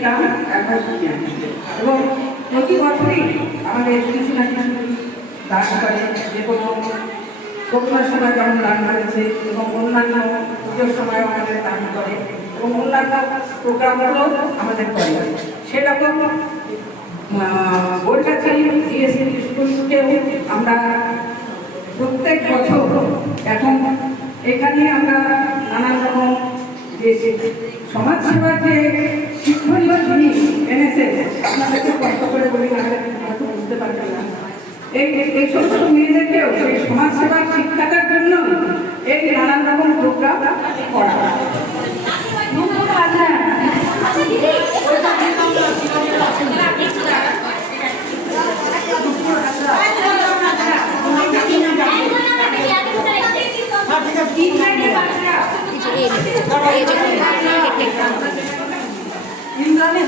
শিখতাম এখন শিখি এবং প্রতি বছরই আমাদের কিছু না কিছু দান করে, যে কোনো করোনার সময় যেমন দান করেছে এবং অন্যান্য পুজোর সময়ও আমাদের দান করে এবং অন্যান্য প্রোগ্রামগুলো আমাদের করে। সেরকম গোলগাছি জিএসসি স্কুলকেও আমরা প্রত্যেক বছর এখন এখানে আমরা নানান রকম যে সমাজসেবার যে শিক্ষণীয় জিনিস এনেছে, আপনাদেরকে কষ্ট করে বলি নাহলে হয়তো বুঝতে পারবেন না। এই সমস্ত মেয়েদেরকেও সেই সমাজসেবার শিক্ষাটার জন্য এই নানান রকম প্রোগ্রাম করা। ইন্দ্রাণী